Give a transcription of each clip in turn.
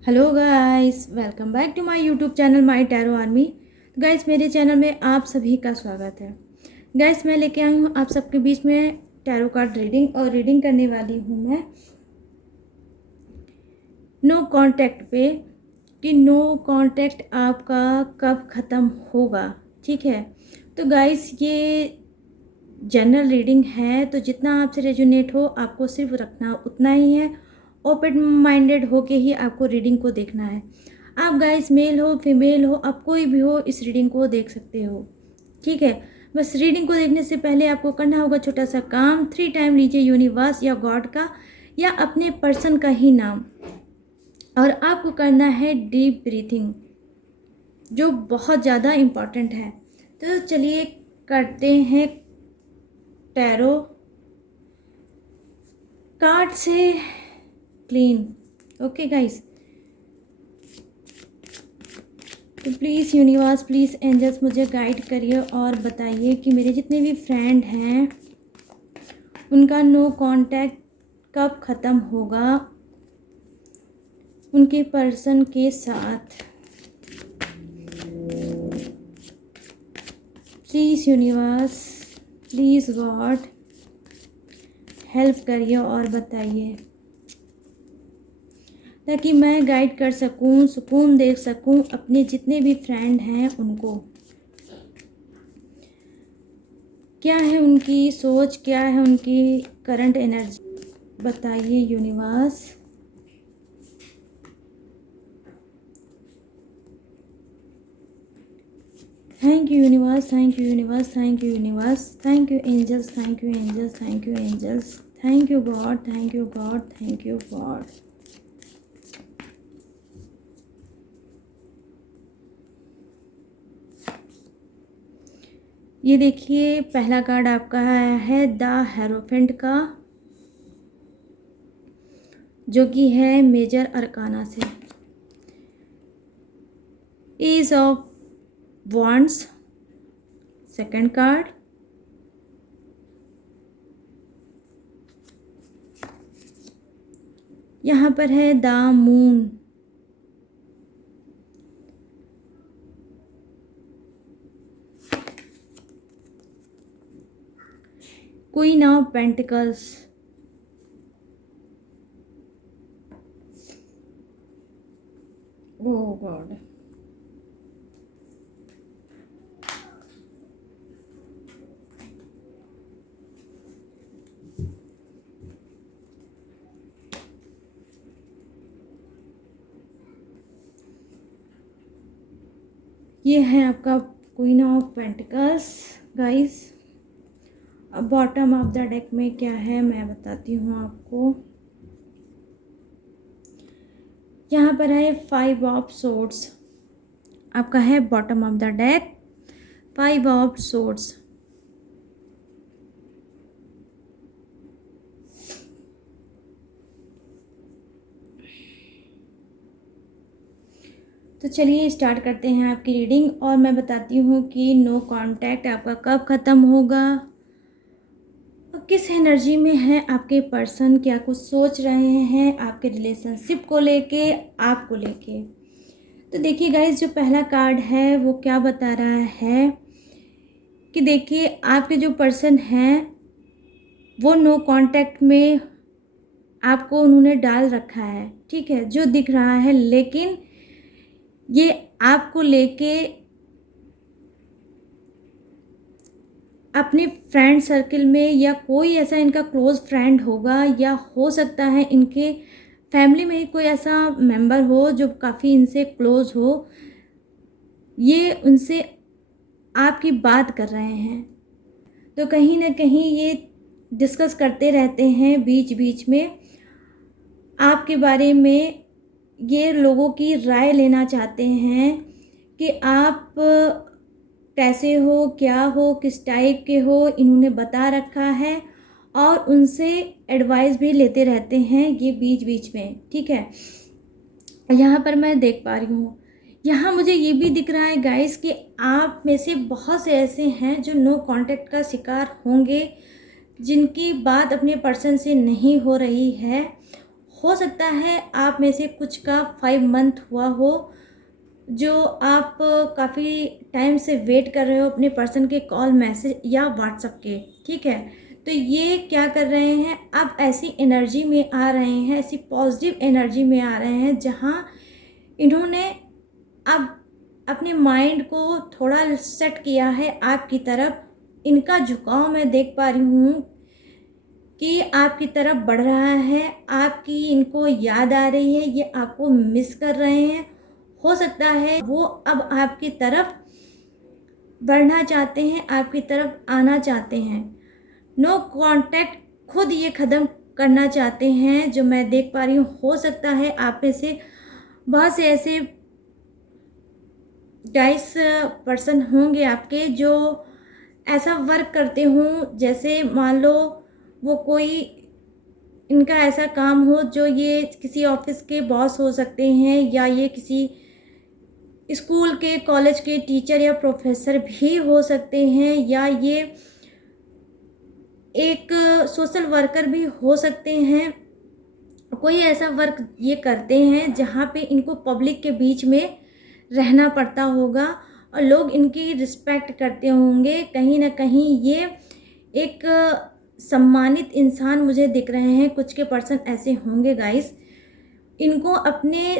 Hello guys, welcome back to my YouTube channel my tarot army. तो guys, मेरे channel में आप सभी का स्वागत है। गाइस, मैं लेके आई हूँ आप सबके बीच में टैरो कार्ड रीडिंग, और रीडिंग करने वाली हूँ मैं नो कांटेक्ट पे, कि नो कांटेक्ट आपका कब ख़त्म होगा। ठीक है, तो गाइस ये जनरल रीडिंग है, तो जितना आपसे रेजोनेट हो आपको सिर्फ रखना उतना ही है। ओपन माइंडेड होके ही आपको रीडिंग को देखना है। आप गाइस मेल हो फीमेल हो, आप कोई भी हो, इस रीडिंग को देख सकते हो। ठीक है, बस रीडिंग को देखने से पहले आपको करना होगा छोटा सा काम। 3 टाइम लीजिए यूनिवर्स या गॉड का या अपने पर्सन का ही नाम, और आपको करना है डीप ब्रीथिंग, जो बहुत ज़्यादा इम्पॉर्टेंट है। तो चलिए करते हैं टैरो कार्ड से क्लीन। ओके गाइस, तो प्लीज़ यूनिवर्स, प्लीज़ एंजल्स मुझे गाइड करिए और बताइए कि मेरे जितने भी फ्रेंड हैं उनका नो कांटेक्ट कब ख़त्म होगा उनके पर्सन के साथ। Please universe, please God, help करिए और बताइए, ताकि मैं गाइड कर सकूं, सुकून दे सकूं अपने जितने भी फ्रेंड हैं उनको। क्या है उनकी सोच, क्या है उनकी करंट एनर्जी, बताइए universe. Thank you universe, thank you universe, thank you universe, thank you angels, thank you angels, thank you angels, thank you God, thank you God, thank you God. ये देखिए, पहला कार्ड आपका आया है the hierophant का, जो कि है मेजर अरकाना से। Ace of wands second card, यहाँ पर है the moon, queen of pentacles, oh God, ये है आपका क्वीन ऑफ पेंटिकल्स। गाइस, अब बॉटम ऑफ द डेक में क्या है मैं बताती हूँ आपको। यहाँ पर है 5 ऑफ सोर्ड्स, आपका है bottom of the deck 5 of swords. तो चलिए स्टार्ट करते हैं आपकी रीडिंग, और मैं बताती हूँ कि नो कांटेक्ट आपका कब ख़त्म होगा और किस एनर्जी में है आपके पर्सन, क्या कुछ सोच रहे हैं आपके रिलेशनशिप को लेके, आपको लेके। तो देखिए गाइस, जो पहला कार्ड है वो क्या बता रहा है कि देखिए, आपके जो पर्सन हैं वो नो कांटेक्ट में आपको उन्होंने डाल रखा है। ठीक है, जो दिख रहा है, लेकिन ये आपको लेके अपने फ्रेंड सर्कल में, या कोई ऐसा इनका क्लोज फ्रेंड होगा, या हो सकता है इनके फैमिली में ही कोई ऐसा मेंबर हो जो काफ़ी इनसे क्लोज हो, ये उनसे आपकी बात कर रहे हैं। तो कहीं ना कहीं ये डिस्कस करते रहते हैं बीच बीच में आपके बारे में, ये लोगों की राय लेना चाहते हैं कि आप कैसे हो, क्या हो, किस टाइप के हो, इन्होंने बता रखा है, और उनसे एडवाइस भी लेते रहते हैं ये बीच बीच में। ठीक है, यहाँ पर मैं देख पा रही हूँ, यहाँ मुझे ये भी दिख रहा है गाइस कि आप में से बहुत से ऐसे हैं जो नो कांटेक्ट का शिकार होंगे, जिनकी बात अपने पर्सन से नहीं हो रही है। हो सकता है आप में से कुछ का 5 मंथ हुआ हो, जो आप काफ़ी टाइम से वेट कर रहे हो अपने पर्सन के कॉल, मैसेज या व्हाट्सएप के, ठीक है। तो ये क्या कर रहे हैं, अब ऐसी एनर्जी में आ रहे हैं, ऐसी पॉजिटिव एनर्जी में आ रहे हैं जहाँ इन्होंने अब अपने माइंड को थोड़ा सेट किया है आपकी तरफ। इनका झुकाव मैं देख पा रही हूँ कि आपकी तरफ बढ़ रहा है, आपकी इनको याद आ रही है, ये आपको मिस कर रहे हैं। हो सकता है वो अब आपकी तरफ बढ़ना चाहते हैं, आपकी तरफ आना चाहते हैं। नो कांटेक्ट खुद ये ख़त्म करना चाहते हैं, जो मैं देख पा रही हूँ। हो सकता है आप में से बहुत से ऐसे गाइस पर्सन होंगे आपके जो ऐसा वर्क करते हों, जैसे मान लो वो कोई इनका ऐसा काम हो जो ये किसी ऑफिस के बॉस हो सकते हैं, या ये किसी स्कूल के, कॉलेज के टीचर या प्रोफेसर भी हो सकते हैं, या ये एक सोशल वर्कर भी हो सकते हैं। कोई ऐसा वर्क ये करते हैं जहाँ पे इनको पब्लिक के बीच में रहना पड़ता होगा और लोग इनकी रिस्पेक्ट करते होंगे। कहीं ना कहीं ये एक सम्मानित इंसान मुझे दिख रहे हैं। कुछ के पर्सन ऐसे होंगे गाइस, इनको अपने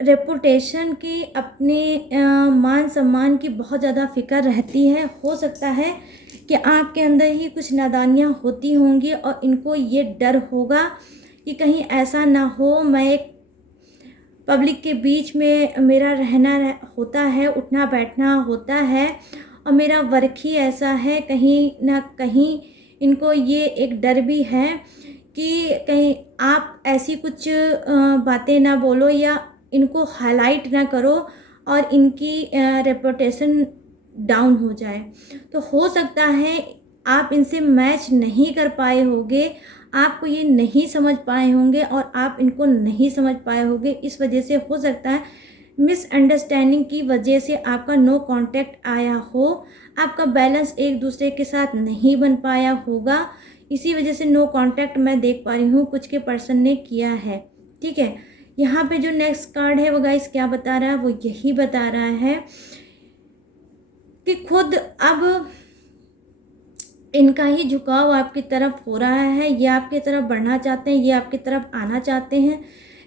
रेपुटेशन की, अपने मान सम्मान की बहुत ज़्यादा फिक्र रहती है। हो सकता है कि आपके अंदर ही कुछ नादानियाँ होती होंगी और इनको ये डर होगा कि कहीं ऐसा ना हो, मैं एक पब्लिक के बीच में मेरा रहना होता है, उठना बैठना होता है और मेरा वर्क ही ऐसा है। कहीं ना कहीं इनको ये एक डर भी है कि कहीं आप ऐसी कुछ बातें ना बोलो या इनको हाईलाइट ना करो और इनकी रेपुटेशन डाउन हो जाए। तो हो सकता है आप इनसे मैच नहीं कर पाए होंगे, आपको ये नहीं समझ पाए होंगे और आप इनको नहीं समझ पाए होंगे। इस वजह से हो सकता है मिसअंडरस्टैंडिंग की वजह से आपका नो कांटेक्ट आया हो, आपका बैलेंस एक दूसरे के साथ नहीं बन पाया होगा। इसी वजह से नो कांटेक्ट मैं देख पा रही हूँ कुछ के पर्सन ने किया है, ठीक है। यहाँ पे जो नेक्स्ट कार्ड है वो गाइस क्या बता रहा है, वो यही बता रहा है कि खुद अब इनका ही झुकाव आपकी तरफ हो रहा है। ये आपकी तरफ बढ़ना चाहते हैं, ये आपकी तरफ आना चाहते हैं।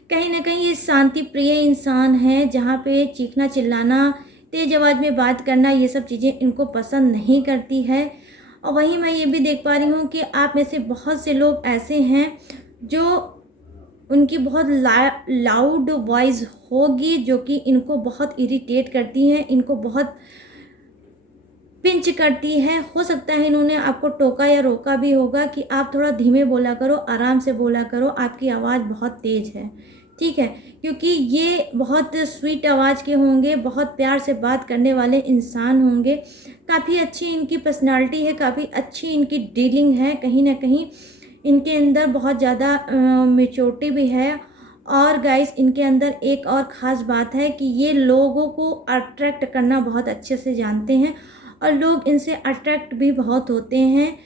कहीं ना कहीं ये शांति प्रिय इंसान है, जहाँ पे चीखना चिल्लाना, तेज आवाज़ में बात करना, ये सब चीज़ें इनको पसंद नहीं करती है। और वहीं मैं ये भी देख पा रही हूँ कि आप में से बहुत से लोग ऐसे हैं जो उनकी बहुत लाउड वॉइस होगी, जो कि इनको बहुत इरिटेट करती हैं, इनको बहुत पिंच करती है। हो सकता है इन्होंने आपको टोका या रोका भी होगा कि आप थोड़ा धीमे बोला करो, आराम से बोला करो, आपकी आवाज़ बहुत तेज़ है, ठीक है। क्योंकि ये बहुत स्वीट आवाज़ के होंगे, बहुत प्यार से बात करने वाले इंसान होंगे, काफ़ी अच्छी इनकी पर्सनालिटी है, काफ़ी अच्छी इनकी डीलिंग है। कहीं ना कहीं इनके अंदर बहुत ज़्यादा मैच्योरिटी भी है। और गाइस इनके अंदर एक और ख़ास बात है कि ये लोगों को अट्रैक्ट करना बहुत अच्छे से जानते हैं और लोग इनसे अट्रैक्ट भी बहुत होते हैं।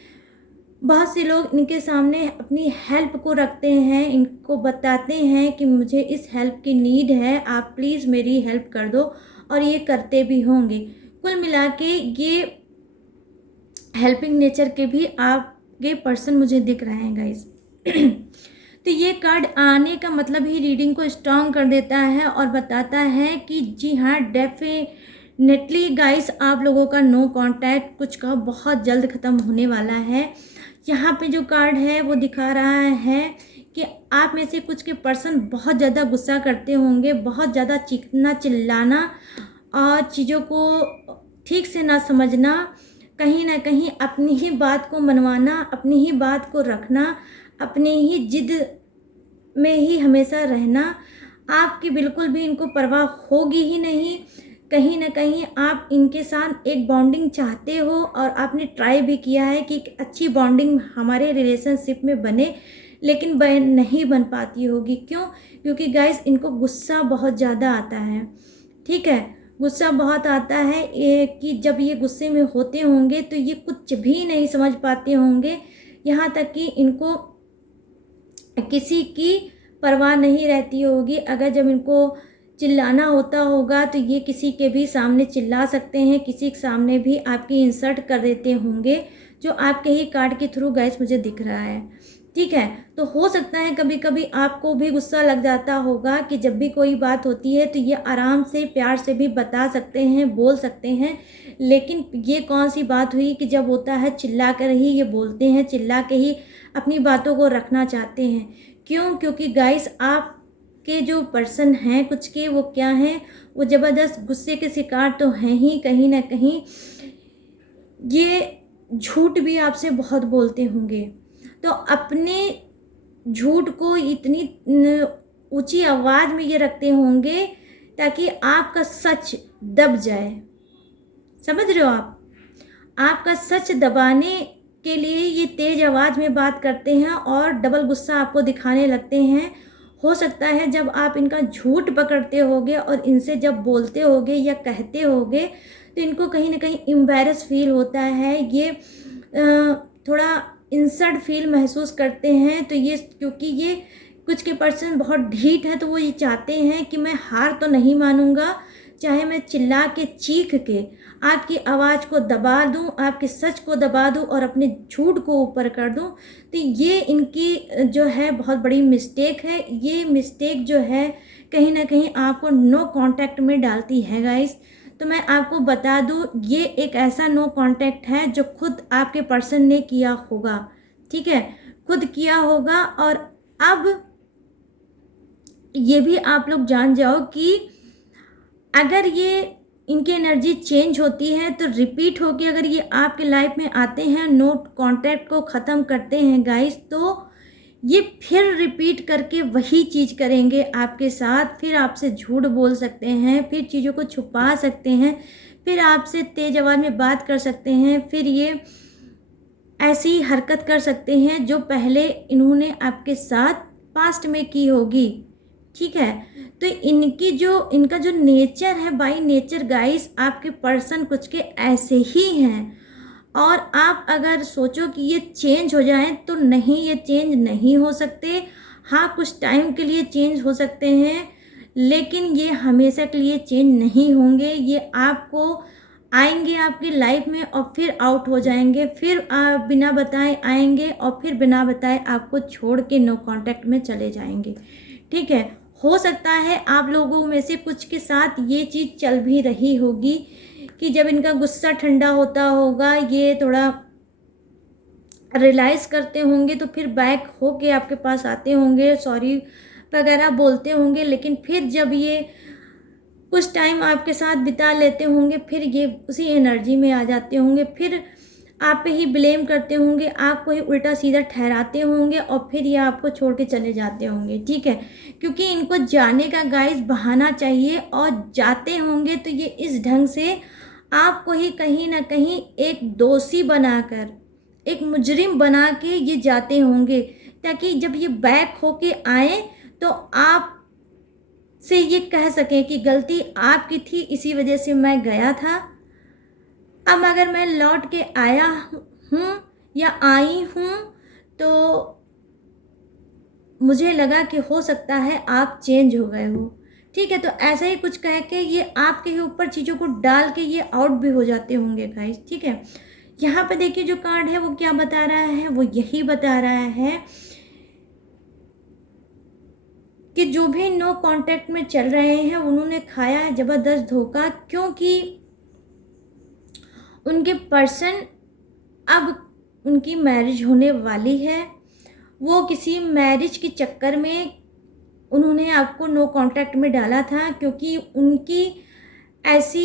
बहुत से लोग इनके सामने अपनी हेल्प को रखते हैं, इनको बताते हैं कि मुझे इस हेल्प की नीड है, आप प्लीज़ मेरी हेल्प कर दो, और ये करते भी होंगे। कुल मिला के ये हेल्पिंग नेचर के भी आपके पर्सन मुझे दिख रहे हैं गाइस। तो ये कार्ड आने का मतलब ही रीडिंग को स्ट्रॉन्ग कर देता है और बताता है कि जी हाँ, डेफिनेटली गाइस आप लोगों का नो कांटेक्ट कुछ का बहुत जल्द ख़त्म होने वाला है। यहाँ पे जो कार्ड है वो दिखा रहा है कि आप में से कुछ के पर्सन बहुत ज़्यादा गुस्सा करते होंगे, बहुत ज़्यादा चीखना चिल्लाना और चीज़ों को ठीक से ना समझना, कहीं ना कहीं अपनी ही बात को मनवाना, अपनी ही बात को रखना, अपनी ही जिद में ही हमेशा रहना। आपकी बिल्कुल भी इनको परवाह होगी ही नहीं। कहीं ना कहीं आप इनके साथ एक बॉन्डिंग चाहते हो और आपने ट्राई भी किया है कि एक अच्छी बॉन्डिंग हमारे रिलेशनशिप में बने, लेकिन नहीं बन पाती होगी। क्यों? क्योंकि गाइस इनको गुस्सा बहुत ज़्यादा आता है, ठीक है। गुस्सा बहुत आता है कि जब ये गुस्से में होते होंगे तो ये कुछ भी नहीं समझ पाते होंगे। यहाँ तक कि इनको किसी की परवाह नहीं रहती होगी। अगर जब इनको चिल्लाना होता होगा तो ये किसी के भी सामने चिल्ला सकते हैं, किसी के सामने भी आपकी इंसल्ट कर देते होंगे, जो आपके ही कार्ड के थ्रू गाइस मुझे दिख रहा है। ठीक है, तो हो सकता है कभी कभी आपको भी गुस्सा लग जाता होगा कि जब भी कोई बात होती है तो ये आराम से प्यार से भी बता सकते हैं, बोल सकते हैं, लेकिन ये कौन सी बात हुई कि जब होता है चिल्ला कर ही ये बोलते हैं, चिल्ला के ही अपनी बातों को रखना चाहते हैं। क्यों? क्योंकि गाइस आपके जो पर्सन हैं कुछ के, वो क्या हैं, वो ज़बरदस्त गुस्से के शिकार तो हैं ही, कहीं ना कहीं ये झूठ भी आपसे बहुत बोलते होंगे। तो अपने झूठ को इतनी ऊंची आवाज़ में ये रखते होंगे ताकि आपका सच दब जाए। समझ रहे हो आप? आपका सच दबाने के लिए ये तेज़ आवाज़ में बात करते हैं और डबल गुस्सा आपको दिखाने लगते हैं। हो सकता है जब आप इनका झूठ पकड़ते होगे और इनसे जब बोलते होगे या कहते होगे तो इनको कहीं ना कहीं एम्बैरस फील होता है, ये थोड़ा इंसल्ट फील महसूस करते हैं। तो ये, क्योंकि ये कुछ के पर्सन बहुत ढीठ हैं, तो वो ये चाहते हैं कि मैं हार तो नहीं मानूंगा, चाहे मैं चिल्ला के चीख के आपकी आवाज़ को दबा दूं, आपके सच को दबा दूं और अपने झूठ को ऊपर कर दूं। तो ये इनकी जो है बहुत बड़ी मिस्टेक है। ये मिस्टेक जो है कहीं ना कहीं आपको नो कांटेक्ट में डालती है गाइस। तो मैं आपको बता दूं, ये एक ऐसा नो कांटेक्ट है जो खुद आपके पर्सन ने किया होगा। ठीक है, खुद किया होगा। और अब ये भी आप लोग जान जाओ कि अगर ये इनकी एनर्जी चेंज होती है तो रिपीट होके अगर ये आपके लाइफ में आते हैं, नो कांटेक्ट को ख़त्म करते हैं गाइस, तो ये फिर रिपीट करके वही चीज़ करेंगे आपके साथ। फिर आपसे झूठ बोल सकते हैं, फिर चीज़ों को छुपा सकते हैं, फिर आपसे तेज़ आवाज़ में बात कर सकते हैं, फिर ये ऐसी हरकत कर सकते हैं जो पहले इन्होंने आपके साथ पास्ट में की होगी। ठीक है, तो इनका जो नेचर है, बाई नेचर गाइस, आपके पर्सन कुछ के ऐसे ही हैं। और आप अगर सोचो कि ये चेंज हो जाएं तो नहीं, ये चेंज नहीं हो सकते। हाँ, कुछ टाइम के लिए चेंज हो सकते हैं, लेकिन ये हमेशा के लिए चेंज नहीं होंगे। ये आपको आएंगे आपकी लाइफ में और फिर आउट हो जाएंगे, फिर बिना बताए आएंगे और फिर बिना बताए आपको छोड़ के नो कांटेक्ट में चले जाएंगे। ठीक है, हो सकता है आप लोगों में से कुछ के साथ ये चीज़ चल भी रही होगी कि जब इनका गुस्सा ठंडा होता होगा, ये थोड़ा रियलाइज़ करते होंगे तो फिर बैक होके आपके पास आते होंगे, सॉरी वगैरह बोलते होंगे। लेकिन फिर जब ये कुछ टाइम आपके साथ बिता लेते होंगे, फिर ये उसी एनर्जी में आ जाते होंगे, फिर आप पे ही ब्लेम करते होंगे, आपको ही उल्टा सीधा ठहराते होंगे और फिर ये आपको छोड़ के चले जाते होंगे। ठीक है, क्योंकि इनको जाने का गाइस बहाना चाहिए और जाते होंगे तो ये इस ढंग से आपको ही कहीं ना कहीं एक दोषी बनाकर, एक मुजरिम बना के ये जाते होंगे, ताकि जब ये बैक होके आए तो आप से ये कह सकें कि गलती आपकी थी, इसी वजह से मैं गया था। अब अगर मैं लौट के आया हूँ या आई हूँ तो मुझे लगा कि हो सकता है आप चेंज हो गए हो। ठीक है, तो ऐसा ही कुछ कह के ये आपके ही ऊपर चीज़ों को डाल के ये आउट भी हो जाते होंगे गाइस। ठीक है, यहाँ पे देखिए जो कार्ड है वो क्या बता रहा है, वो यही बता रहा है कि जो भी नो कांटेक्ट में चल रहे हैं उन्होंने खाया है ज़बरदस्त धोखा, क्योंकि उनके पर्सन, अब उनकी मैरिज होने वाली है। वो किसी मैरिज के चक्कर में उन्होंने आपको नो कांटेक्ट में डाला था, क्योंकि उनकी ऐसी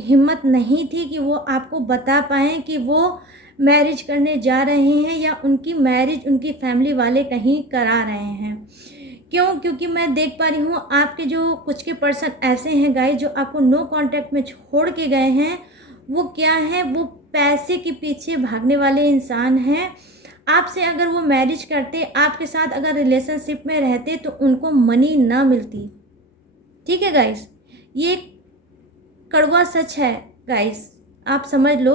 हिम्मत नहीं थी कि वो आपको बता पाएँ कि वो मैरिज करने जा रहे हैं या उनकी मैरिज उनकी फैमिली वाले कहीं करा रहे हैं। क्यों? क्योंकि मैं देख पा रही हूँ आपके जो कुछ के पर्सन ऐसे हैं गाइस जो आपको नो कांटेक्ट में छोड़ के गए हैं। वो क्या है, वो पैसे के पीछे भागने वाले इंसान हैं। आपसे अगर वो मैरिज करते, आपके साथ अगर रिलेशनशिप में रहते तो उनको मनी ना मिलती। ठीक है गाइस, ये कड़वा सच है गाइस, आप समझ लो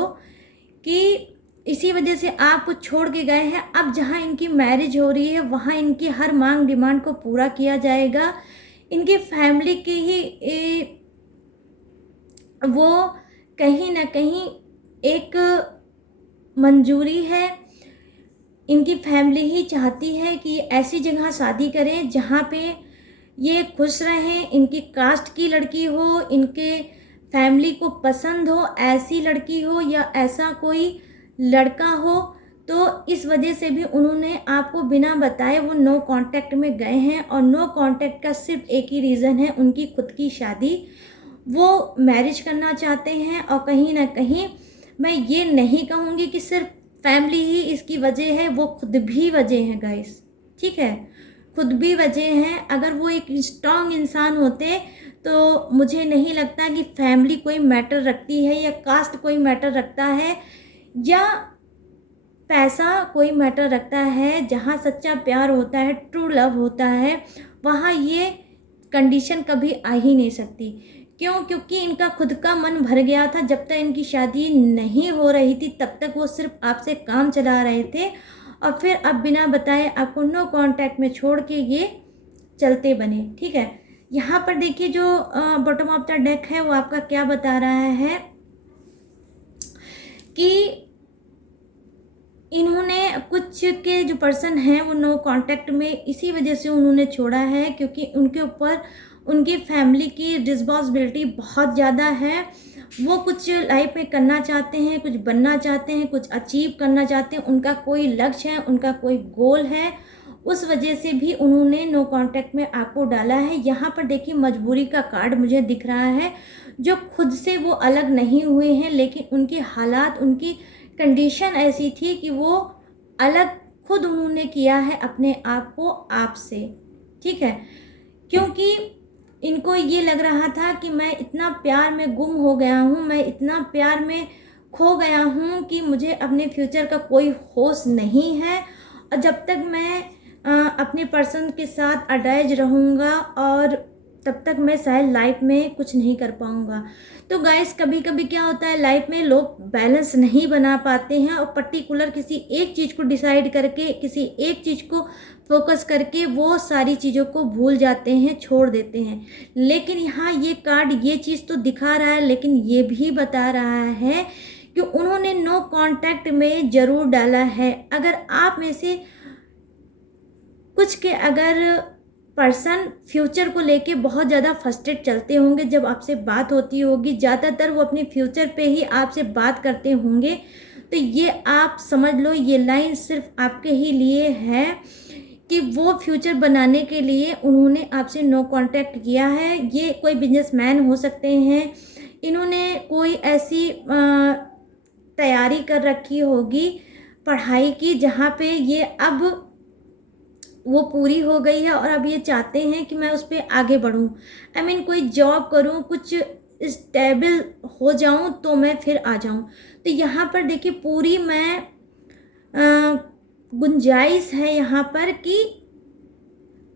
कि इसी वजह से आपको छोड़ के गए हैं। अब जहाँ इनकी मैरिज हो रही है वहाँ इनकी हर मांग डिमांड को पूरा किया जाएगा। इनकी फैमिली के ही वो कहीं ना कहीं एक मंजूरी है। इनकी फैमिली ही चाहती है कि ऐसी जगह शादी करें जहाँ पे ये खुश रहें, इनकी कास्ट की लड़की हो, इनके फैमिली को पसंद हो ऐसी लड़की हो या ऐसा कोई लड़का हो। तो इस वजह से भी उन्होंने आपको बिना बताए वो नो कांटेक्ट में गए हैं। और नो कांटेक्ट का सिर्फ एक ही रीज़न है, उनकी खुद की शादी। वो मैरिज करना चाहते हैं और कहीं ना कहीं मैं ये नहीं कहूँगी कि सिर्फ फैमिली ही इसकी वजह है, वो खुद भी वजह है गाइस, ठीक है, खुद भी वजह हैं। अगर वो एक स्ट्रांग इंसान होते तो मुझे नहीं लगता कि फैमिली कोई मैटर रखती है या कास्ट कोई मैटर रखता है या पैसा कोई मैटर रखता है। जहाँ सच्चा प्यार होता है, ट्रू लव होता है, वहाँ ये कंडीशन कभी आ ही नहीं सकती। क्यों? क्योंकि इनका खुद का मन भर गया था। जब तक इनकी शादी नहीं हो रही थी तब तक वो सिर्फ आपसे काम चला रहे थे और फिर अब बिना बताए आपको नो कांटेक्ट में छोड़ के ये चलते बने, ठीक है। यहाँ पर देखिए जो बॉटम ऑफ द डेक है वो आपका क्या बता रहा है कि इन्होंने कुछ के जो पर्सन हैं वो नो कांटेक्ट में इसी वजह से उन्होंने छोड़ा है क्योंकि उनके ऊपर उनकी फैमिली की रिस्पॉन्सिबिलिटी बहुत ज़्यादा है। वो कुछ लाइफ में करना चाहते हैं, कुछ बनना चाहते हैं, कुछ अचीव करना चाहते हैं, उनका कोई लक्ष्य है, उनका कोई गोल है। उस वजह से भी उन्होंने नो कांटेक्ट में आपको डाला है। यहाँ पर देखिए मजबूरी का कार्ड मुझे दिख रहा है। जो खुद से वो अलग नहीं हुए हैं लेकिन उनके हालात, उनकी कंडीशन ऐसी थी कि वो अलग खुद उन्होंने किया है अपने आप को आपसे, ठीक है। क्योंकि इनको ये लग रहा था कि मैं इतना प्यार में गुम हो गया हूँ, मैं इतना प्यार में खो गया हूँ कि मुझे अपने फ्यूचर का कोई होश नहीं है और जब तक मैं अपने पर्सन के साथ अटैच रहूँगा और तब तक मैं शायद लाइफ में कुछ नहीं कर पाऊँगा। तो गाइस कभी कभी क्या होता है लाइफ में लोग बैलेंस नहीं बना पाते हैं और पर्टिकुलर किसी एक चीज़ को डिसाइड करके, किसी एक चीज़ को फोकस करके वो सारी चीज़ों को भूल जाते हैं, छोड़ देते हैं। लेकिन यहाँ ये कार्ड ये चीज़ तो दिखा रहा है लेकिन ये भी बता रहा है कि उन्होंने नो कांटेक्ट में ज़रूर डाला है। अगर आप में से कुछ के अगर पर्सन फ्यूचर को लेके बहुत ज़्यादा फ्रस्ट्रेट चलते होंगे, जब आपसे बात होती होगी ज़्यादातर वो अपने फ्यूचर पे ही आपसे बात करते होंगे, तो ये आप समझ लो ये लाइन सिर्फ आपके ही लिए है कि वो फ्यूचर बनाने के लिए उन्होंने आपसे नो कांटेक्ट किया है। ये कोई बिजनेसमैन हो सकते हैं, इन्होंने कोई ऐसी तैयारी कर रखी होगी पढ़ाई की जहाँ पे ये अब वो पूरी हो गई है और अब ये चाहते हैं कि मैं उस पर आगे बढ़ूँ। आई मीन कोई जॉब करूँ, कुछ स्टेबल हो जाऊँ तो मैं फिर आ जाऊँ। तो यहाँ पर देखिए पूरी मैं गुंजाइश है यहाँ पर कि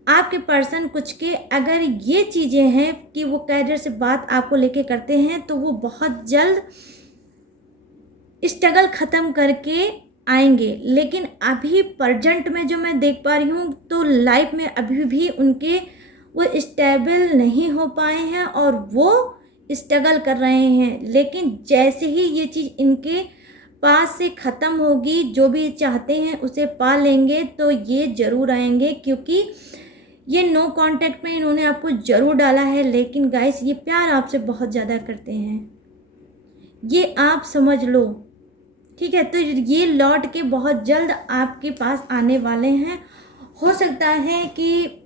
आपके पर्सन कुछ के अगर ये चीज़ें हैं कि वो कैरियर से बात आपको लेके करते हैं तो वो बहुत जल्द स्ट्रगल ख़त्म करके आएंगे। लेकिन अभी प्रेजेंट में जो मैं देख पा रही हूँ तो लाइफ में अभी भी उनके वो स्टेबल नहीं हो पाए हैं और वो स्ट्रगल कर रहे हैं। लेकिन जैसे ही ये चीज़ इनके पास से ख़त्म होगी, जो भी चाहते हैं उसे पा लेंगे तो ये ज़रूर आएंगे क्योंकि ये नो कांटेक्ट में इन्होंने आपको ज़रूर डाला है। लेकिन गाइस ये प्यार आपसे बहुत ज़्यादा करते हैं, ये आप समझ लो, ठीक है। तो ये लौट के बहुत जल्द आपके पास आने वाले हैं। हो सकता है कि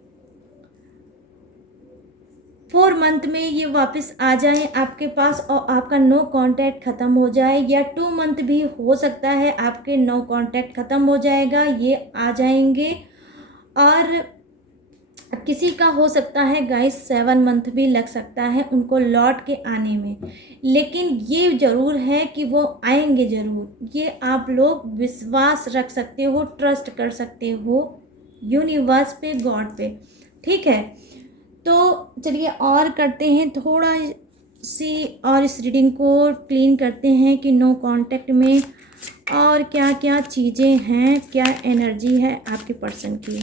4 मंथ में ये वापस आ जाएं आपके पास और आपका नो कांटेक्ट ख़त्म हो जाए, या 2 मंथ भी हो सकता है आपके नो कांटेक्ट ख़त्म हो जाएगा, ये आ जाएंगे। और किसी का हो सकता है गाइस 7 मंथ भी लग सकता है उनको लौट के आने में। लेकिन ये ज़रूर है कि वो आएंगे ज़रूर, ये आप लोग विश्वास रख सकते हो, ट्रस्ट कर सकते हो यूनिवर्स पे, गॉड पे, ठीक है। तो चलिए और करते हैं थोड़ा सी और इस रीडिंग को क्लीन करते हैं कि नो कांटेक्ट में और क्या क्या चीज़ें हैं, क्या एनर्जी है आपके पर्सन की।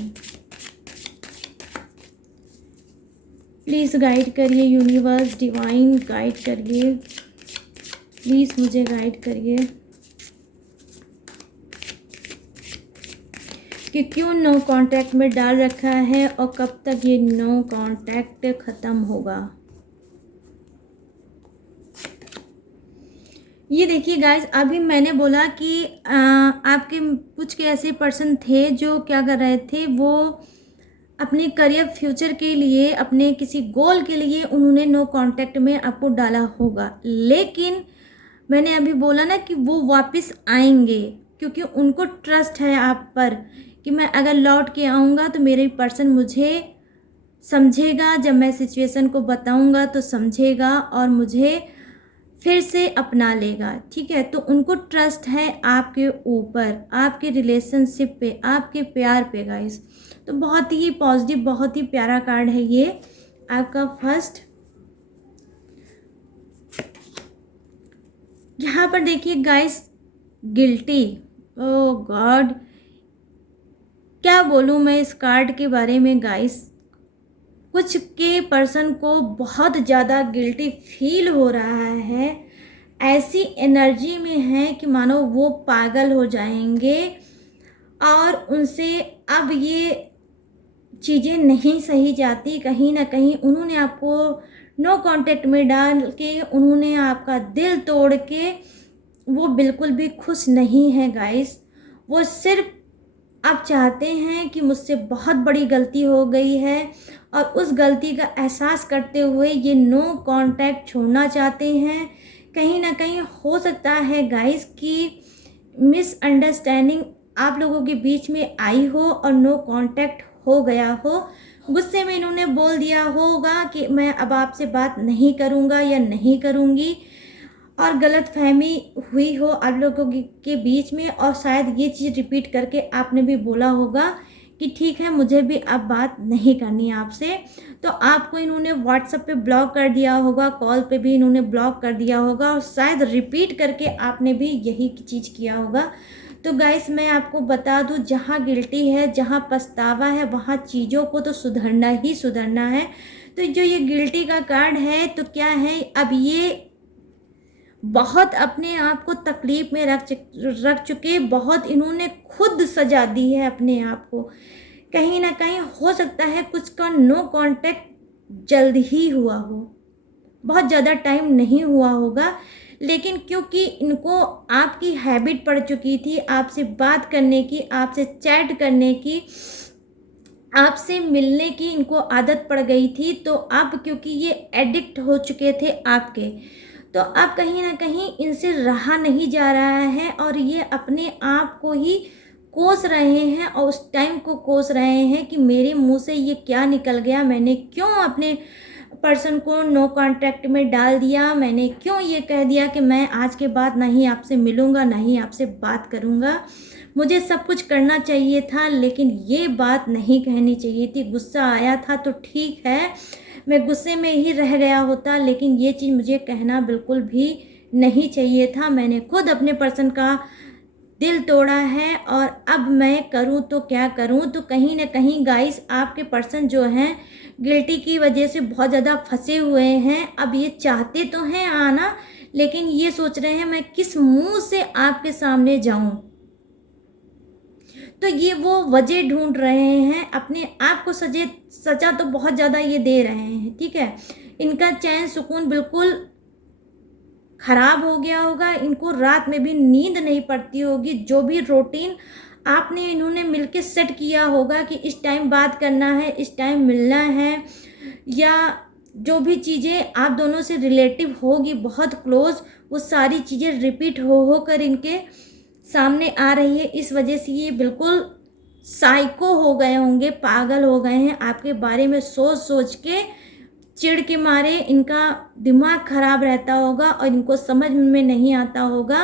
प्लीज़ गाइड करिए यूनिवर्स, डिवाइन गाइड करिए, प्लीज़ मुझे गाइड करिए कि क्यों नो कांटेक्ट में डाल रखा है और कब तक ये नो कांटेक्ट ख़त्म होगा। ये देखिए गाइस, अभी मैंने बोला कि आपके कुछ के ऐसे पर्सन थे जो क्या कर रहे थे, वो अपने करियर फ्यूचर के लिए, अपने किसी गोल के लिए उन्होंने नो कांटेक्ट में आपको डाला होगा, लेकिन मैंने अभी बोला ना कि वो वापस आएंगे क्योंकि उनको ट्रस्ट है आप पर कि मैं अगर लौट के आऊँगा तो मेरे पर्सन मुझे समझेगा, जब मैं सिचुएशन को बताऊँगा तो समझेगा और मुझे फिर से अपना लेगा। ठीक है, तो उनको ट्रस्ट है आपके ऊपर, आपके रिलेशनशिप पे, आपके प्यार पे गाइस। तो बहुत ही पॉजिटिव, बहुत ही प्यारा कार्ड है ये आपका फर्स्ट। यहाँ पर देखिए गाइस, गिल्टी, ओ गॉड, क्या बोलूँ मैं इस कार्ड के बारे में गाइस। कुछ के पर्सन को बहुत ज़्यादा गिल्टी फील हो रहा है, ऐसी एनर्जी में है कि मानो वो पागल हो जाएंगे और उनसे अब ये चीज़ें नहीं सही जाती। कहीं ना कहीं उन्होंने आपको नो कांटेक्ट में डाल के, उन्होंने आपका दिल तोड़ के, वो बिल्कुल भी खुश नहीं है गाइस। वो सिर्फ आप चाहते हैं कि मुझसे बहुत बड़ी गलती हो गई है और उस गलती का एहसास करते हुए ये नो कांटेक्ट छोड़ना चाहते हैं। कहीं ना कहीं हो सकता है गाइस कि मिसअंडरस्टैंडिंग आप लोगों के बीच में आई हो और नो कांटेक्ट हो गया हो। गुस्से में इन्होंने बोल दिया होगा कि मैं अब आपसे बात नहीं करूँगा या नहीं करूँगी, और गलतफहमी हुई हो आप लोगों के बीच में, और शायद ये चीज़ रिपीट करके आपने भी बोला होगा कि ठीक है मुझे भी अब बात नहीं करनी है आपसे। तो आपको इन्होंने व्हाट्सएप पे ब्लॉक कर दिया होगा, कॉल पे भी इन्होंने ब्लॉक कर दिया होगा, और शायद रिपीट करके आपने भी यही चीज़ किया होगा। तो गाइस मैं आपको बता दूं, जहाँ गिल्टी है, जहाँ पछतावा है, वहाँ चीज़ों को तो सुधरना ही सुधरना है। तो जो ये गिल्टी का कार्ड है, तो क्या है, अब ये बहुत अपने आप को तकलीफ में रख चुके, बहुत इन्होंने खुद सजा दी है अपने आप को। कहीं ना कहीं हो सकता है कुछ का नो कांटेक्ट जल्द ही हुआ हो, बहुत ज़्यादा टाइम नहीं हुआ होगा, लेकिन क्योंकि इनको आपकी हैबिट पड़ चुकी थी, आपसे बात करने की, आपसे चैट करने की, आपसे मिलने की इनको आदत पड़ गई थी, तो अब क्योंकि ये एडिक्ट हो चुके थे आपके, तो अब कहीं ना कहीं इनसे रहा नहीं जा रहा है और ये अपने आप को ही कोस रहे हैं और उस टाइम को कोस रहे हैं कि मेरे मुंह से ये क्या निकल गया, मैंने क्यों अपने पर्सन को नो कांटेक्ट में डाल दिया, मैंने क्यों ये कह दिया कि मैं आज के बाद नहीं आपसे मिलूँगा, नहीं आपसे बात करूँगा। मुझे सब कुछ करना चाहिए था, लेकिन ये बात नहीं कहनी चाहिए थी। गुस्सा आया था तो ठीक है, मैं गुस्से में ही रह गया होता, लेकिन ये चीज़ मुझे कहना बिल्कुल भी नहीं चाहिए था। मैंने खुद अपने पर्सन का दिल तोड़ा है और अब मैं करूं तो क्या करूं। तो कहीं ना कहीं गाइस, आपके पर्सन जो हैं गिल्टी की वजह से बहुत ज़्यादा फंसे हुए हैं। अब ये चाहते तो हैं आना, लेकिन ये सोच रहे हैं मैं किस मुंह से आपके सामने जाऊं। तो ये वो वजह ढूंढ रहे हैं, अपने आप को सजा तो बहुत ज़्यादा ये दे रहे हैं। ठीक है, इनका चैन सुकून बिल्कुल खराब हो गया होगा, इनको रात में भी नींद नहीं पड़ती होगी। जो भी रूटीन आपने इन्होंने मिलके सेट किया होगा कि इस टाइम बात करना है, इस टाइम मिलना है, या जो भी चीज़ें आप दोनों से रिलेटिव होगी बहुत क्लोज, वो सारी चीज़ें रिपीट हो कर इनके सामने आ रही है। इस वजह से ये बिल्कुल साइको हो गए होंगे, पागल हो गए हैं आपके बारे में सोच सोच के, चिढ़ के मारे इनका दिमाग खराब रहता होगा और इनको समझ में नहीं आता होगा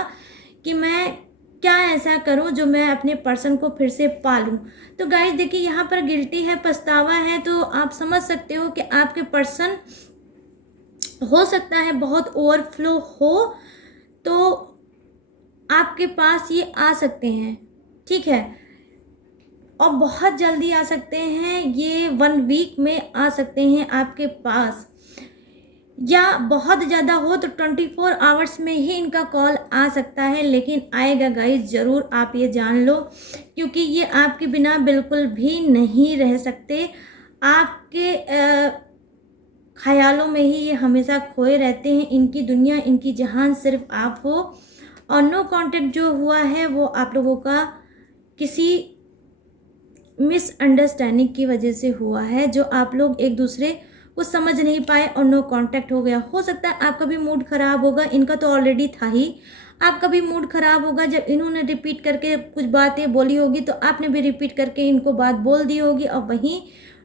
कि मैं क्या ऐसा करूं जो मैं अपने पर्सन को फिर से पालूं। तो गाइस देखिए, यहाँ पर गिल्टी है, पछतावा है, तो आप समझ सकते हो कि आपके पर्सन हो सकता है बहुत ओवरफ्लो हो तो आपके पास ये आ सकते हैं, ठीक है? और बहुत जल्दी आ सकते हैं, ये 1 वीक में आ सकते हैं आपके पास, या बहुत ज़्यादा हो तो 24 आवर्स में ही इनका कॉल आ सकता है, लेकिन आएगा गाइस ज़रूर, आप ये जान लो, क्योंकि ये आपके बिना बिल्कुल भी नहीं रह सकते। आपके ख़यालों में ही ये हमेशा खोए रहते हैं, इनकी दुनिया, इनकी जहान सिर्फ़ आप हो। और नो कॉन्टैक्ट जो हुआ है वो आप लोगों का किसी मिसअंडरस्टैंडिंग की वजह से हुआ है, जो आप लोग एक दूसरे को समझ नहीं पाए और नो कांटेक्ट हो गया। हो सकता है आपका भी मूड ख़राब होगा, इनका तो ऑलरेडी था ही। आपका भी मूड ख़राब होगा जब इन्होंने रिपीट करके कुछ बातें बोली होगी, तो आपने भी रिपीट करके इनको बात बोल दी होगी और वहीं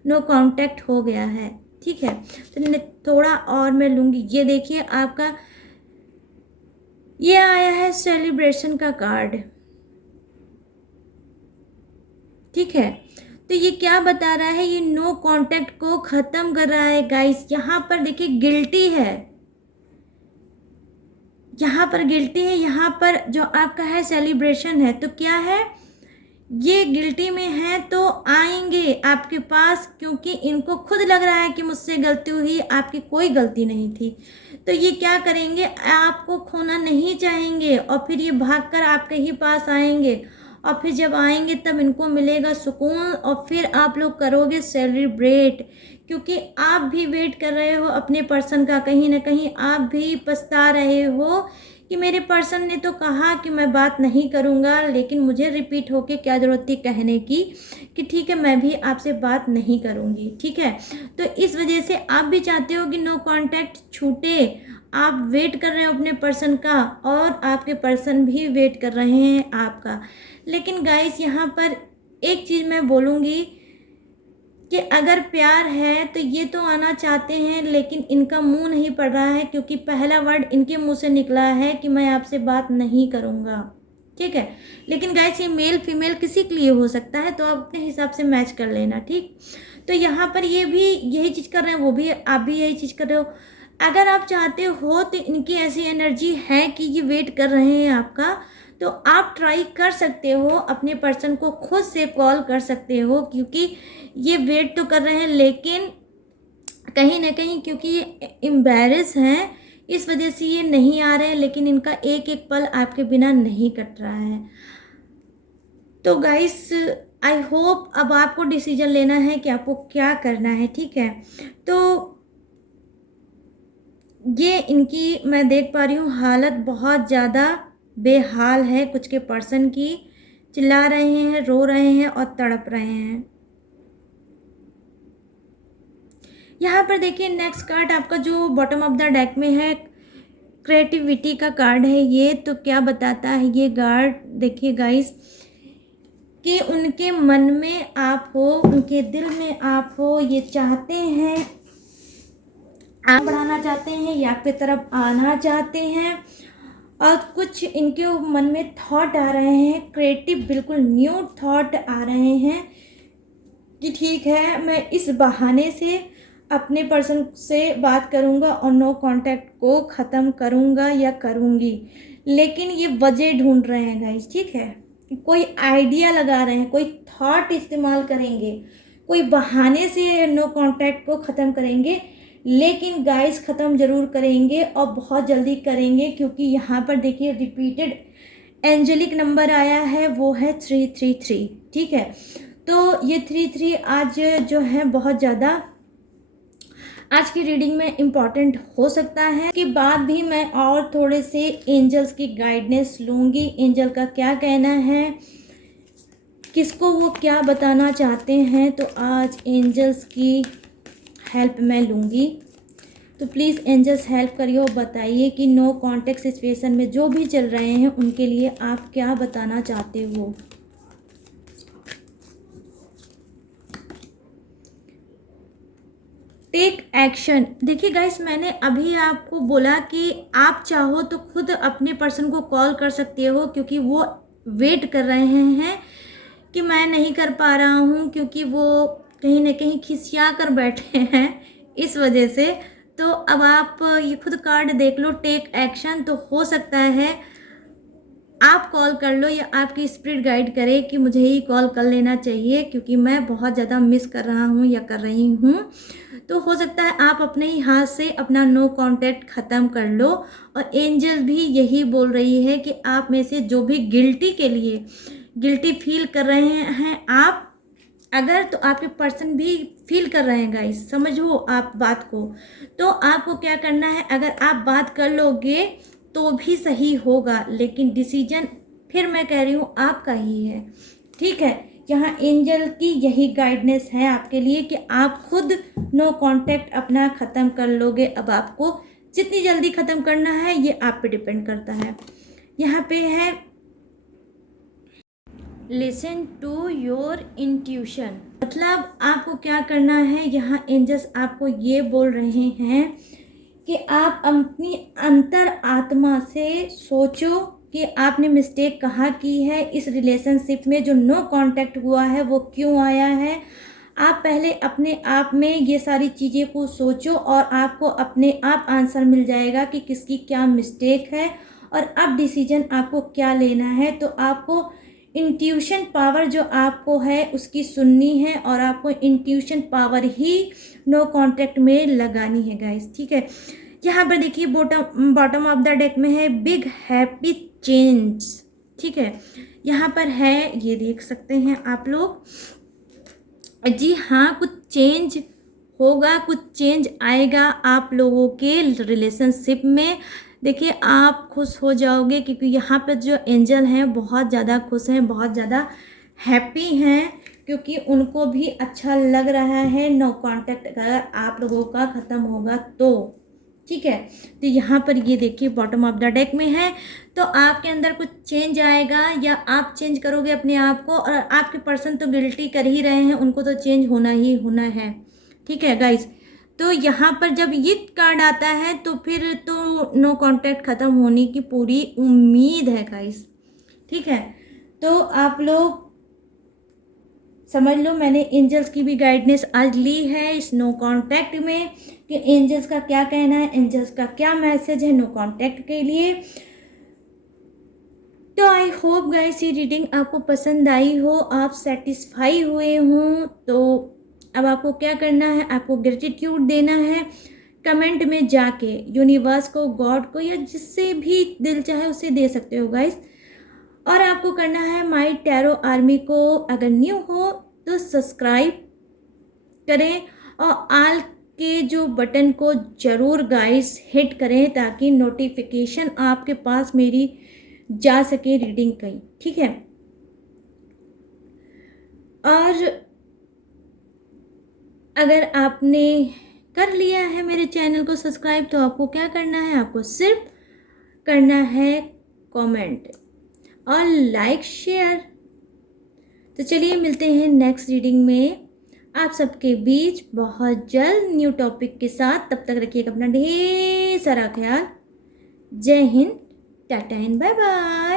नो कांटेक्ट हो गया है, ठीक है? तो थोड़ा और मैं लूँगी। ये देखिए आपका ये आया है सेलिब्रेशन का कार्ड, ठीक है? तो ये क्या बता रहा है? ये नो कांटेक्ट को ख़त्म कर रहा है गाइस। यहाँ पर देखिए गिल्टी है, यहाँ पर गिल्टी है, यहाँ पर जो आपका है सेलिब्रेशन है। तो क्या है, ये गिल्टी में है तो आएंगे आपके पास, क्योंकि इनको खुद लग रहा है कि मुझसे गलती हुई, आपकी कोई गलती नहीं थी। तो ये क्या करेंगे, आपको खोना नहीं चाहेंगे और फिर ये भागकर आपके ही पास आएंगे, और फिर जब आएंगे तब इनको मिलेगा सुकून और फिर आप लोग करोगे सेलिब्रेट, क्योंकि आप भी वेट कर रहे हो अपने पर्सन का। कहीं ना कहीं आप भी पछता रहे हो कि मेरे पर्सन ने तो कहा कि मैं बात नहीं करूँगा, लेकिन मुझे रिपीट होके क्या ज़रूरत थी कहने की कि ठीक है मैं भी आपसे बात नहीं करूँगी, ठीक है? तो इस वजह से आप भी चाहते हो कि नो कांटेक्ट छूटे, आप वेट कर रहे हो अपने पर्सन का और आपके पर्सन भी वेट कर रहे हैं आपका। लेकिन गाइस यहाँ पर एक चीज़ मैं बोलूँगी कि अगर प्यार है तो ये तो आना चाहते हैं, लेकिन इनका मुंह नहीं पड़ रहा है, क्योंकि पहला वर्ड इनके मुंह से निकला है कि मैं आपसे बात नहीं करूँगा, ठीक है? लेकिन गाइस ये मेल फीमेल किसी के लिए हो सकता है, तो आप अपने हिसाब से मैच कर लेना, ठीक? तो यहाँ पर ये भी यही चीज़ कर रहे हैं, वो भी, आप भी यही चीज़ कर रहे हो। अगर आप चाहते हो तो इनकी ऐसी एनर्जी है कि ये वेट कर रहे हैं आपका, तो आप ट्राई कर सकते हो, अपने पर्सन को खुद से कॉल कर सकते हो, क्योंकि ये वेट तो कर रहे हैं, लेकिन कहीं ना कहीं क्योंकि ये एम्बैरेस हैं, इस वजह से ये नहीं आ रहे हैं, लेकिन इनका एक एक पल आपके बिना नहीं कट रहा है। तो गाइस आई होप अब आपको डिसीजन लेना है कि आपको क्या करना है, ठीक है? तो ये इनकी मैं देख पा रही हूँ हालत बहुत ज़्यादा बेहाल है, कुछ के पर्सन की, चिल्ला रहे हैं, रो रहे हैं और तड़प रहे हैं। यहाँ पर देखिए नेक्स्ट कार्ड आपका जो बॉटम ऑफ द डेक में है, क्रिएटिविटी का कार्ड है ये। तो क्या बताता है ये कार्ड, देखिए गाइस, कि उनके मन में आप हो, उनके दिल में आप हो, ये चाहते हैं आप बढ़ाना चाहते हैं या आपकी तरफ आना चाहते हैं, और कुछ इनके मन में थॉट आ रहे हैं, क्रिएटिव बिल्कुल न्यू थॉट आ रहे हैं कि ठीक है मैं इस बहाने से अपने पर्सन से बात करूंगा और नो कांटेक्ट को ख़त्म करूंगा या करूंगी। लेकिन ये वजह ढूंढ रहे हैं गाइस, ठीक है? कोई आइडिया लगा रहे हैं, कोई थॉट इस्तेमाल करेंगे, कोई बहाने से नो कांटेक्ट को ख़त्म करेंगे, लेकिन गाइस ख़त्म ज़रूर करेंगे और बहुत जल्दी करेंगे, क्योंकि यहाँ पर देखिए रिपीटेड एंजेलिक नंबर आया है, वो है 333, ठीक है? तो ये 33 आज जो है बहुत ज़्यादा आज की रीडिंग में इम्पॉर्टेंट हो सकता है। इसके बाद भी मैं और थोड़े से एंजल्स की गाइडेंस लूँगी, एंजल का क्या कहना है, किसको वो क्या बताना चाहते हैं, तो आज एंजल्स की हेल्प मैं लूँगी। तो प्लीज़ एंजल्स हेल्प करिए और बताइए कि नो कांटेक्ट सिचुएशन में जो भी चल रहे हैं उनके लिए आप क्या बताना चाहते हो। Take action. देखिए गाइस, मैंने अभी आपको बोला कि आप चाहो तो खुद अपने पर्सन को कॉल कर सकते हो, क्योंकि वो वेट कर रहे हैं कि मैं नहीं कर पा रहा हूँ, क्योंकि वो कहीं ना कहीं खिसिया कर बैठे हैं इस वजह से। तो अब आप ये खुद कार्ड देख लो, टेक एक्शन। तो हो सकता है आप कॉल कर लो या आपकी स्पिरिट गाइड करे कि मुझे ही कॉल कर लेना चाहिए, क्योंकि मैं बहुत ज़्यादा मिस कर रहा हूँ या कर रही हूँ। तो हो सकता है आप अपने ही हाथ से अपना नो कांटेक्ट ख़त्म कर लो। और एंजल भी यही बोल रही है कि आप में से जो भी गिल्टी फील कर रहे हैं आप, अगर तो आपके पर्सन भी फील कर रहे हैं गाइस, समझो आप बात को। तो आपको क्या करना है, अगर आप बात कर लोगे तो भी सही होगा, लेकिन डिसीजन फिर मैं कह रही हूँ आपका ही है, ठीक है। यहाँ एंजल की यही गाइडेंस है आपके लिए कि आप खुद नो कांटेक्ट अपना ख़त्म कर लोगे। अब आपको जितनी जल्दी ख़त्म करना है ये आप पे डिपेंड करता है। यहाँ पे है लिसन टू योर इंट्यूशन, मतलब आपको क्या करना है, यहाँ एंजल्स आपको ये बोल रहे हैं कि आप अपनी अंतर आत्मा से सोचो कि आपने मिस्टेक कहाँ की है, इस रिलेशनशिप में जो नो कांटेक्ट हुआ है वो क्यों आया है। आप पहले अपने आप में ये सारी चीज़ें को सोचो और आपको अपने आप आंसर मिल जाएगा कि किसकी क्या मिस्टेक है और अब डिसीजन आपको क्या लेना है। तो आपको इंट्यूशन पावर जो आपको है उसकी सुननी है और आपको इंट्यूशन पावर ही नो कांटेक्ट में लगानी है गाइस, ठीक है। यहाँ पर देखिए बॉटम ऑफ द डेक में है बिग हैप्पी चेंज, ठीक है। यहाँ पर है, ये देख सकते हैं आप लोग, जी हाँ, कुछ चेंज होगा, कुछ चेंज आएगा आप लोगों के रिलेशनशिप में। देखिए आप खुश हो जाओगे क्योंकि यहाँ पर जो एंजल हैं बहुत ज़्यादा खुश हैं, बहुत ज़्यादा हैप्पी हैं, क्योंकि उनको भी अच्छा लग रहा है नो कांटेक्ट अगर आप लोगों का ख़त्म होगा तो, ठीक है। तो यहाँ पर ये देखिए बॉटम ऑफ द डेक में है, तो आपके अंदर कुछ चेंज आएगा या आप चेंज करोगे अपने आप को, और आपके पर्सन तो गिल्टी कर ही रहे हैं, उनको तो चेंज होना ही होना है, ठीक है गाइस। तो यहाँ पर जब ये कार्ड आता है तो फिर तो नो कांटेक्ट ख़त्म होने की पूरी उम्मीद है गाइस, ठीक है। तो आप लोग समझ लो, मैंने एंजल्स की भी गाइडेंस आज ली है इस नो कांटेक्ट में कि एंजल्स का क्या कहना है, एंजल्स का क्या मैसेज है नो कांटेक्ट के लिए। तो आई होप गाइस ये रीडिंग आपको पसंद आई हो, आप सेटिस्फाई हुए हों। तो अब आपको क्या करना है, आपको ग्रेटिट्यूड देना है कमेंट में जाके, यूनिवर्स को, गॉड को, या जिससे भी दिल चाहे उसे दे सकते हो गाइस। और आपको करना है माई टैरो आर्मी को अगर न्यू हो तो सब्सक्राइब करें और आल के जो बटन को ज़रूर गाइस हिट करें ताकि नोटिफिकेशन आपके पास मेरी जा सके रीडिंग की, ठीक है। और अगर आपने कर लिया है मेरे चैनल को सब्सक्राइब तो आपको क्या करना है, आपको सिर्फ करना है कमेंट और लाइक शेयर। तो चलिए मिलते हैं नेक्स्ट रीडिंग में आप सबके बीच बहुत जल्द न्यू टॉपिक के साथ। तब तक रखिएगा अपना ढेर सारा ख्याल। जय हिंद, टाटा एंड बाय बाय।